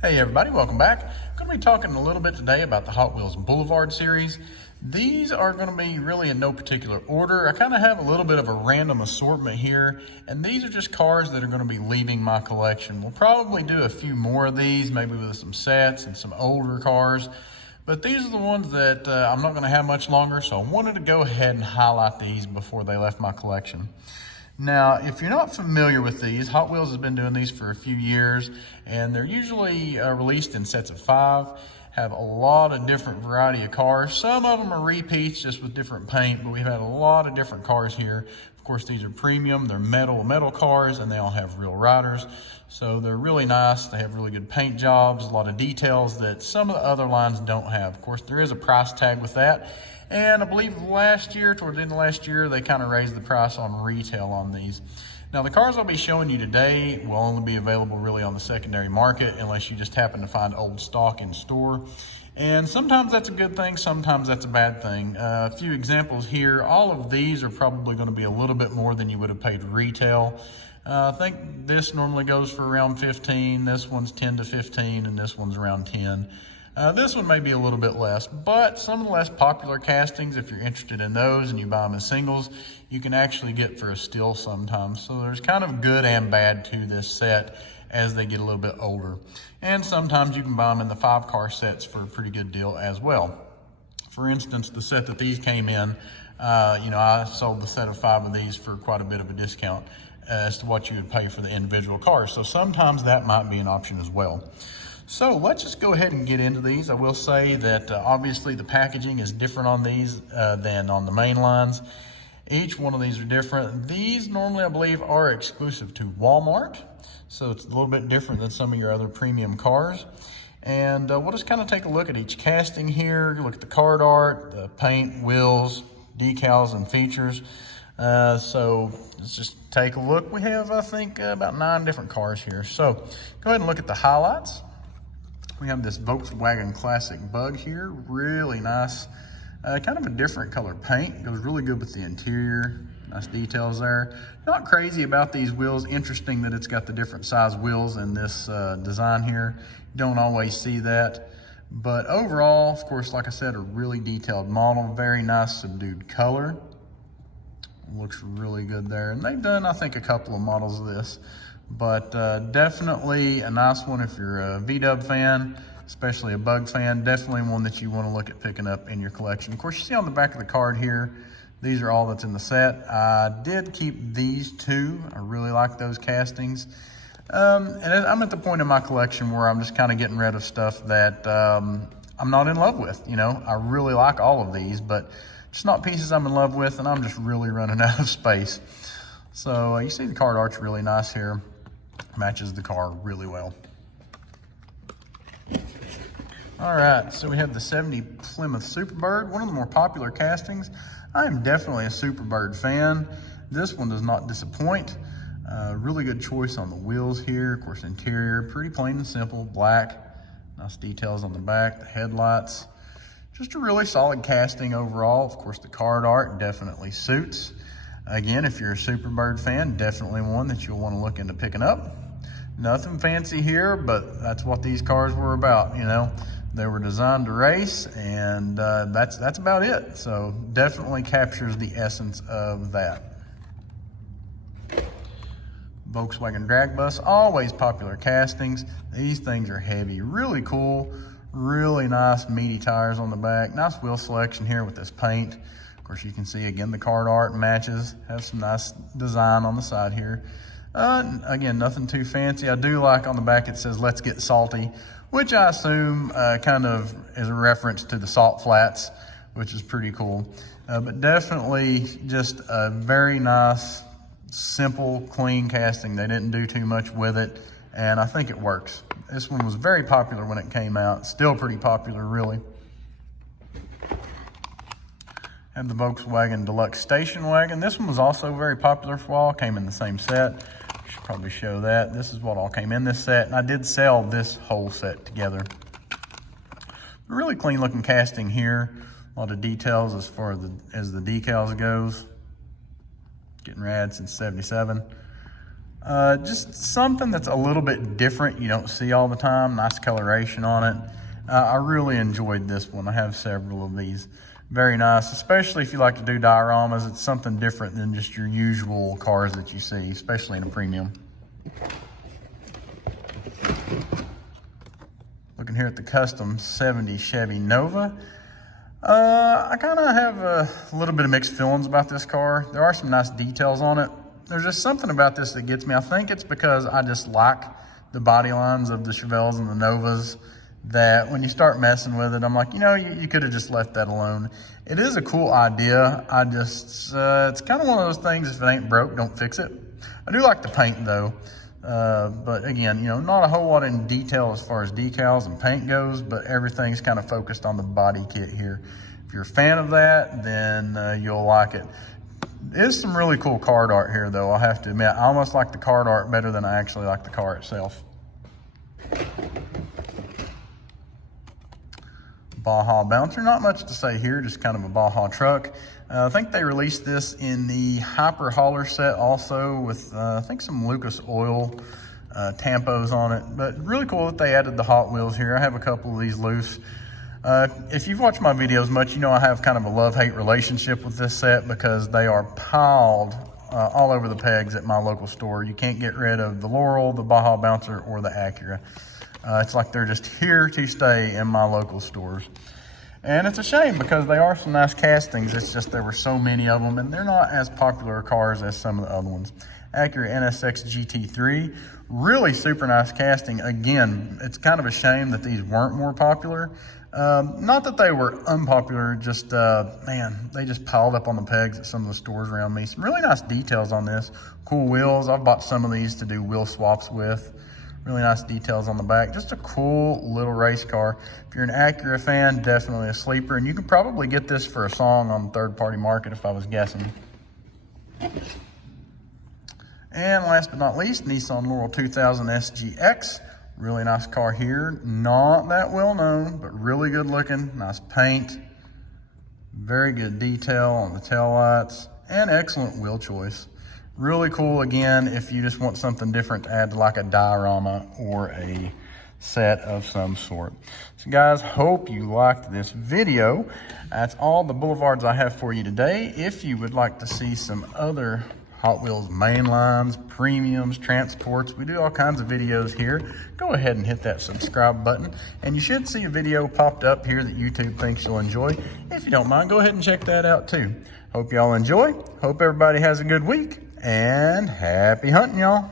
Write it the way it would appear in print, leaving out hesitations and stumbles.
Hey everybody, welcome back. I'm going to be talking a little bit today about the Hot Wheels Boulevard series. These are going to be really in no particular order. I kind of have a little bit of a random assortment here, and these are just cars that are going to be leaving my collection. We'll probably do a few more of these, maybe with some sets and some older cars, but these are the ones that I'm not going to have much longer, so I wanted to go ahead and highlight these before they left my collection. Now, if you're not familiar with these, Hot Wheels has been doing these for a few years, and they're usually released in sets of 5, have a lot of different variety of cars. Some of them are repeats just with different paint, but we've had a lot of different cars here. Of course, these are premium, they're metal cars, and they all have real riders. So they're really nice, they have really good paint jobs, a lot of details that some of the other lines don't have. Of course, there is a price tag with that. And I believe last year, towards the end of last year, they kind of raised the price on retail on these. Now, the cars I'll be showing you today will only be available really on the secondary market unless you just happen to find old stock in store. And sometimes that's a good thing, sometimes that's a bad thing. A few examples here. All of these are probably going to be a little bit more than you would have paid retail. I think this normally goes for around 15, this one's 10 to 15, and this one's around 10. This one may be a little bit less, but some of the less popular castings, if you're interested in those and you buy them as singles, you can actually get for a steal sometimes. So there's kind of good and bad to this set as they get a little bit older. And sometimes you can buy them in the 5-car sets for a pretty good deal as well. For instance, the set that these came in, I sold the set of 5 of these for quite a bit of a discount as to what you would pay for the individual cars. So sometimes that might be an option as well. So let's just go ahead and get into these. I will say that obviously the packaging is different on these than on the main lines. Each one of these are different. These normally, I believe, are exclusive to Walmart. So it's a little bit different than some of your other premium cars. And we'll just kind of take a look at each casting here, look at the card art, the paint, wheels, decals, and features. So let's just take a look. We have, I think, about 9 different cars here. So go ahead and look at the highlights. We have this Volkswagen Classic Bug here, really nice. Kind of a different color paint, goes really good with the interior, nice details there. Not crazy about these wheels, interesting that it's got the different size wheels in this design here. You don't always see that, but overall, of course, like I said, a really detailed model, very nice subdued color. Looks really good there, and they've done, I think, a couple of models of this. But definitely a nice one if you're a VW fan, especially a Bug fan. Definitely one that you want to look at picking up in your collection. Of course, you see on the back of the card here, these are all that's in the set. I did keep these 2. I really like those castings. And I'm at the point in my collection where I'm just kind of getting rid of stuff that I'm not in love with. You know, I really like all of these, but just not pieces I'm in love with, and I'm just really running out of space. So you see the card art's really nice here. Matches the car really well. All right, so we have the 70 Plymouth Superbird, one of the more popular castings. I am definitely a Superbird fan. This one does not disappoint. Really good choice on the wheels here. Of course, interior, pretty plain and simple, black. Nice details on the back, the headlights. Just a really solid casting overall. Of course, the card art definitely suits. Again, if you're a Superbird fan, definitely one that you'll want to look into picking up. Nothing fancy here, but that's what these cars were about, you know. They were designed to race, and that's about it. So definitely captures the essence of that. Volkswagen Drag Bus, always popular castings. These things are heavy, really cool, really nice meaty tires on the back. Nice wheel selection here with this paint. Of course, you can see again the card art matches, have some nice design on the side here. Again, nothing too fancy. I do like on the back it says "Let's Get Salty," which I assume kind of is a reference to the salt flats, which is pretty cool. But definitely just a very nice, simple, clean casting. They didn't do too much with it, and I think it works. This one was very popular when it came out. Still pretty popular, really. And the Volkswagen Deluxe Station Wagon. This one was also very popular for a while, came in the same set. Should probably show that. This is what all came in this set, and I did sell this whole set together. Really clean looking casting here. A lot of details as far as the decals goes. Getting rad since '77. Just something that's a little bit different you don't see all the time. Nice coloration on it. I really enjoyed this one. I have several of these. Very nice, especially if you like to do dioramas. It's something different than just your usual cars that you see, especially in a premium. Looking here at the custom 70 Chevy Nova. I kind of have a little bit of mixed feelings about this car. There are some nice details on it. There's just something about this that gets me. I think it's because I just like the body lines of the Chevelles and the Novas, that when you start messing with it, I'm like, you know, you could have just left that alone. It is a cool idea. I just, it's kind of one of those things, if it ain't broke, don't fix it. I do like the paint though. But again, you know, not a whole lot in detail as far as decals and paint goes, but everything's kind of focused on the body kit here. If you're a fan of that, then you'll like it. There's some really cool card art here though, I have to admit. I almost like the card art better than I actually like the car itself. Baja Bouncer, not much to say here, just kind of a Baja truck. I think they released this in the Hyper Hauler set also with, I think, some Lucas Oil tampos on it. But really cool that they added the Hot Wheels here. I have a couple of these loose. If you've watched my videos much, you know I have kind of a love-hate relationship with this set because they are piled all over the pegs at my local store. You can't get rid of the Laurel, the Baja Bouncer, or the Acura. It's like they're just here to stay in my local stores. And it's a shame because they are some nice castings. It's just there were so many of them and they're not as popular cars as some of the other ones. Acura NSX GT3, really super nice casting. Again, it's kind of a shame that these weren't more popular. Not that they were unpopular, just, man, they just piled up on the pegs at some of the stores around me. Some really nice details on this. Cool wheels. I've bought some of these to do wheel swaps with. Really nice details on the back. Just a cool little race car. If you're an Acura fan, definitely a sleeper. And you can probably get this for a song on the third-party market if I was guessing. And last but not least, Nissan Laurel 2000 SGX. Really nice car here. Not that well known, but really good looking. Nice paint. Very good detail on the taillights. And excellent wheel choice. Really cool, again, if you just want something different to add to like a diorama or a set of some sort. So guys, hope you liked this video. That's all the Boulevards I have for you today. If you would like to see some other Hot Wheels mainlines, premiums, transports, we do all kinds of videos here. Go ahead and hit that subscribe button. And you should see a video popped up here that YouTube thinks you'll enjoy. If you don't mind, go ahead and check that out too. Hope y'all enjoy. Hope everybody has a good week. And happy hunting, y'all.